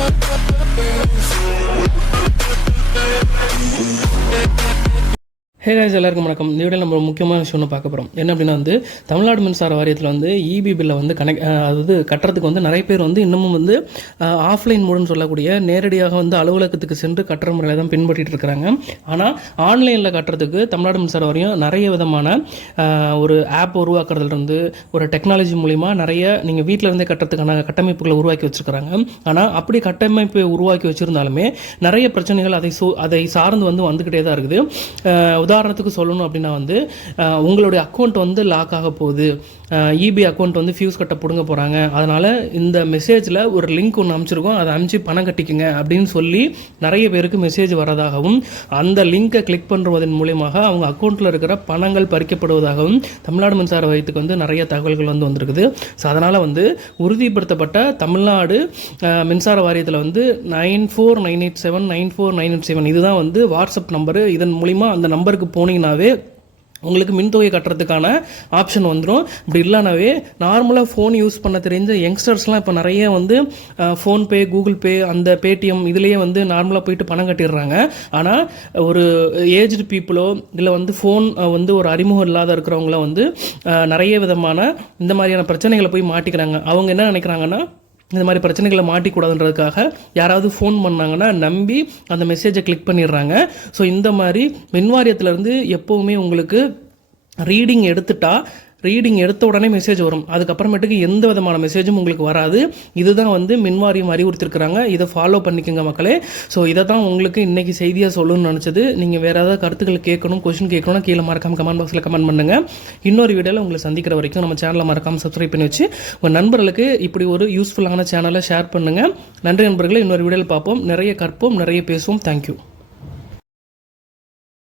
We'll hey guys எல்லாருக்கும் வணக்கம். இந்த வீடியோ நம்ம முக்கியமான விஷயம் பார்க்க போகிறோம் என்ன அப்படின்னா வந்து தமிழ்நாடு மின்சார வாரியத்தில் வந்து இபி பில்லை வந்து கனெக்ட் அதாவது கட்டுறதுக்கு வந்து நிறைய பேர் வந்து இன்னமும் வந்து ஆஃப்லைன் மூடுன்னு சொல்லக்கூடிய நேரடியாக வந்து அலுவலகத்துக்கு சென்று கட்டுற முறையில் தான் பின்பற்றிட்டு இருக்கிறாங்க. ஆனால் ஆன்லைனில் கட்டுறதுக்கு தமிழ்நாடு மின்சார வாரியம் நிறைய விதமான ஒரு ஆப் உருவாக்குறதுலேருந்து ஒரு டெக்னாலஜி மூலிமா நிறைய நீங்கள் வீட்டில் இருந்தே கட்டுறதுக்கான கட்டமைப்புகளை உருவாக்கி வச்சுருக்கிறாங்க. ஆனால் அப்படி கட்டமைப்பை உருவாக்கி வச்சுருந்தாலுமே நிறைய பிரச்சனைகள் அதை சு அதை சார்ந்து வந்து வந்துக்கிட்டே தான் இருக்குது. உதாரணத்துக்கு சொல்லணும் அப்படின்னா வந்து உங்களுடைய அக்கௌண்ட் வந்து லாக் ஆக போகுது. இபி அக்கௌண்ட் வந்து ஃபியூஸ் கட்ட பிடுங்க போகிறாங்க அதனால் இந்த மெசேஜில் ஒரு லிங்க் ஒன்று அனுப்பிச்சிருக்கோம் அதை அனுப்பிச்சு பணம் கட்டிக்குங்க அப்படின்னு சொல்லி நிறைய பேருக்கு மெசேஜ் வரதாகவும் அந்த லிங்கை கிளிக் பண்ணுவதன் மூலியமாக அவங்க அக்கௌண்ட்டில் இருக்கிற பணங்கள் பறிக்கப்படுவதாகவும் தமிழ்நாடு மின்சார வாரியத்துக்கு வந்து நிறைய தகவல்கள் வந்து வந்திருக்குது. ஸோ அதனால் வந்து உறுதிப்படுத்தப்பட்ட தமிழ்நாடு மின்சார வாரியத்தில் வந்து nine four nine eight seven nine four nine eight seven இதுதான் வந்து வாட்ஸ்அப் நம்பரு இதன் மூலிமா அந்த நம்பருக்கு போனீங்கன்னாவே உங்களுக்கு மின்தொகை கட்டுறதுக்கான ஆப்ஷன் வந்துடும் இப்படி இல்லைனாவே நார்மலாக ஃபோன் யூஸ் பண்ண தெரிஞ்ச யங்ஸ்டர்ஸ்லாம் இப்போ நிறைய வந்து ஃபோன்பே கூகுள் பே அந்த பேடிஎம் இதுலேயே வந்து நார்மலாக போயிட்டு பணம் கட்டிடுறாங்க. ஆனால் ஒரு ஏஜ்டு பீப்புளோ இல்லை வந்து ஃபோன் வந்து ஒரு அறிமுகம் இல்லாத இருக்கிறவங்கள வந்து நிறைய விதமான இந்த மாதிரியான பிரச்சனைகளை போய் மாட்டிக்கிறாங்க. அவங்க என்ன நினைக்கிறாங்கன்னா இந்த மாதிரி பிரச்சனைகளை மாட்டிக்கூடாதுன்றதுக்காக யாராவது ஃபோன் பண்ணாங்கன்னா நம்பி அந்த மெசேஜை கிளிக் பண்ணிடுறாங்க. ஸோ இந்த மாதிரி மின்வாரியத்திலேருந்து எப்போவுமே உங்களுக்கு ரீடிங் எடுத்துட்டா ரீடிங் எடுத்த உடனே மெசேஜ் வரும். அதுக்கப்புறமேட்டுக்கு எந்த விதமான மெசேஜும் உங்களுக்கு வராது. இதுதான் வந்து மின்வாரியம் அறிவுறுத்திருக்கிறாங்க. இதை ஃபாலோ பண்ணிக்கோங்க மக்களே. ஸோ இதை தான் உங்களுக்கு இன்றைக்கி செய்தியாக சொல்லணும்னு நினச்சது. நீங்கள் வேறு ஏதாவது கருத்துக்கள் கேட்கணும் கொஷின் கேட்கணும் கீழே மறக்காமல் கமெண்ட் பாக்ஸில் கமெண்ட் பண்ணுங்க. இன்னொரு வீடியோவில் உங்களை சந்திக்கிற வரைக்கும் நம்ம சேனலை மறக்காமல் சப்ஸ்கிரைப் பண்ணி வச்சு உங்கள் நண்பர்களுக்கு இப்படி ஒரு யூஸ்ஃபுல்லான சேனலை ஷேர் பண்ணுங்கள் நன்றி நண்பர்களை. இன்னொரு வீடியோவில் பார்ப்போம். நிறைய கற்போம் நிறைய பேசுவோம். தேங்க்யூ